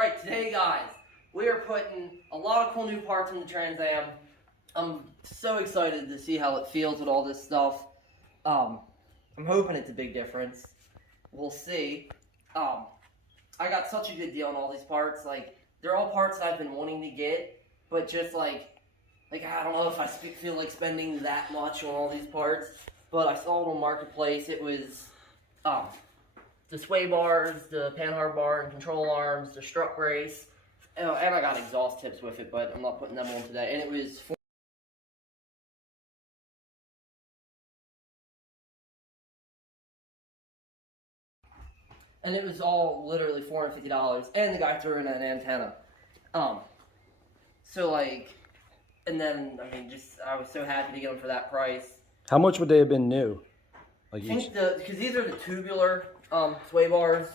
Alright, today guys, we are putting a lot of cool new parts in the Trans Am. I'm so excited to see how it feels with all this stuff. I'm hoping it's a big difference. We'll see. I got such a good deal on all these parts. Like, they're all parts that I've been wanting to get, but just like I don't know if I feel like spending that much on all these parts. But I saw it on Marketplace. It was, the sway bars, the panhard bar and control arms, the strut brace, and I got exhaust tips with it, but I'm not putting them on today. And it was all literally $450, and the guy threw in an antenna. So like, and then I mean, I was so happy to get them for that price. How much would they have been new? Like I think because these are the tubular sway bars.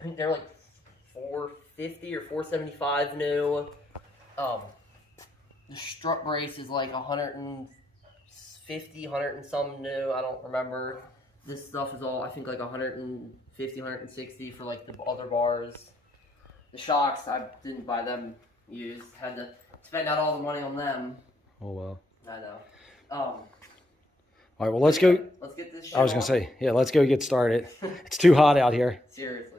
I think they're like $450 or $475 new. The strut brace is like $150, $100 and some new. I don't remember. This stuff is all I think like $150, $160 for like the other bars. The shocks, I didn't buy them used. Had to spend out all the money on them. Oh well. I know. All right, well, let's go. Let's get this shit I was going on. to say, yeah, let's go get started. It's too hot out here. Seriously.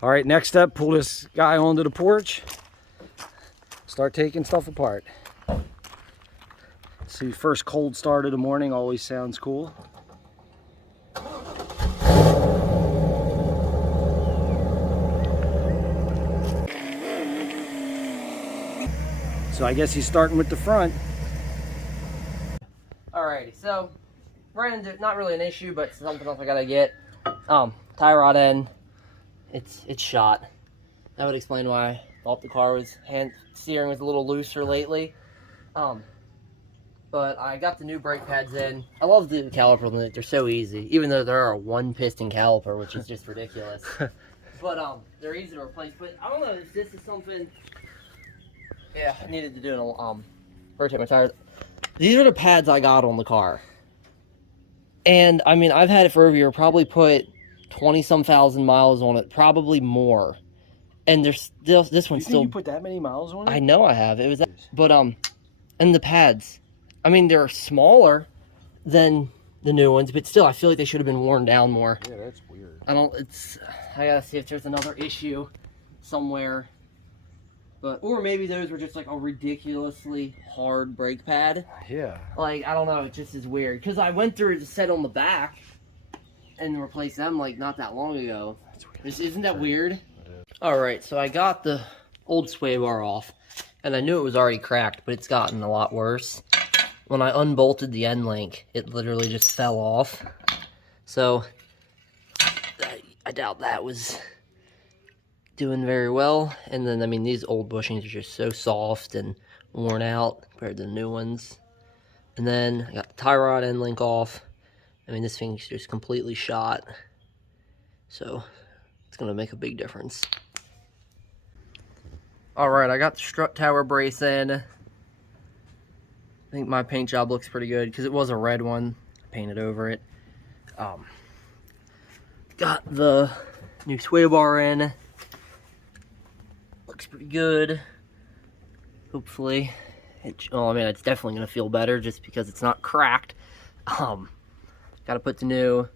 All right, next up, pull this guy onto the porch. Start taking stuff apart. See, first cold start of the morning always sounds cool. So I guess he's starting with the front. Alrighty, so brand not really an issue, but something else I gotta get. Tie rod end. It's shot. That would explain why I thought the car was steering was a little looser lately. But I got the new brake pads in. I love the caliper on it. They're so easy, even though they're a one piston caliper, which is just ridiculous. But they're easy to replace. But I don't know if this is something. Yeah, I needed to do an rotate my tires. These are the pads I got on the car. And, I mean, I've had it for over a year. Probably put 20-some thousand miles on it. Probably more. And there's still, this one's still... You put that many miles on it? I know I have. It was... But, and the pads. I mean, they're smaller than the new ones. But still, I feel like they should have been worn down more. Yeah, that's weird. I gotta see if there's another issue somewhere. But, or maybe those were just like a ridiculously hard brake pad. Yeah. Like, I don't know, it just is weird. Because I went through the set on the back and replaced them like not that long ago. That's weird. Isn't that weird? Alright, so I got the old sway bar off. And I knew it was already cracked, but it's gotten a lot worse. When I unbolted the end link, it literally just fell off. So, I doubt that was doing very well. And then, I mean, these old bushings are just so soft and worn out compared to the new ones. And then I got the tie rod end link off. I mean, this thing's just completely shot. So it's gonna make a big difference. Alright, I got the strut tower brace in. I think my paint job looks pretty good because it was a red one. I painted over it. Got the new sway bar in. Looks pretty good. Hopefully, I mean, it's definitely gonna feel better just because it's not cracked. Got to put the new,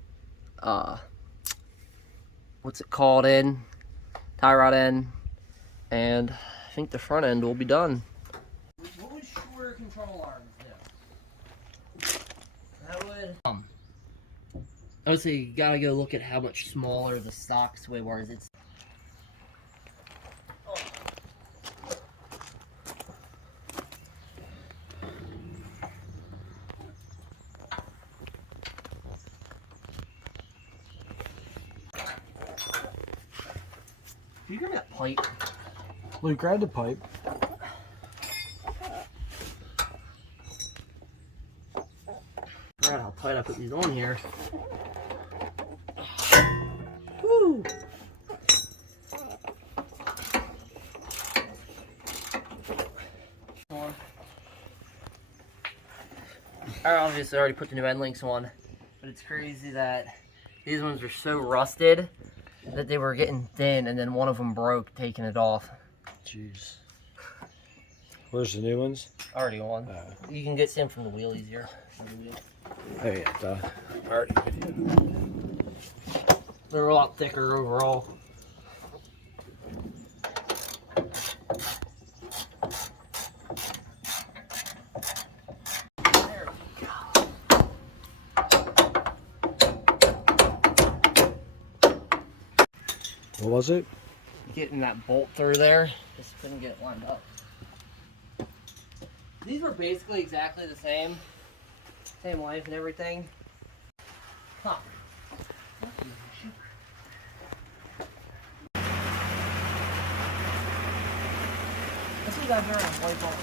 what's it called in? Tie rod in, and I think the front end will be done. What would shorter control arms do? That would. I would say you gotta go look at how much smaller the stock sway bar is. It's Can you grab that pipe? Luke, grab the pipe. I forgot how tight I put these on here. Woo! I obviously already put the new end links on, but it's crazy that these ones are so rusted that they were getting thin, and then one of them broke taking it off. Jeez. Where's the new ones? Already on. You can get some from the wheel easier. Oh yeah, duh. Already video. They're a lot thicker overall. There we go. What was it? Getting that bolt through there. Just couldn't get it lined up. These were basically exactly the same. Same length and everything. Huh. Let's see if I've ever white ball.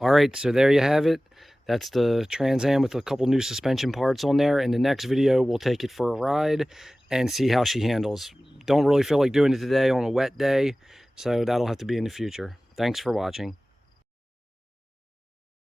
All right, so there you have it. That's the Trans Am with a couple new suspension parts on there. In the next video, we'll take it for a ride and see how she handles. Don't really feel like doing it today on a wet day, so that'll have to be in the future. Thanks for watching.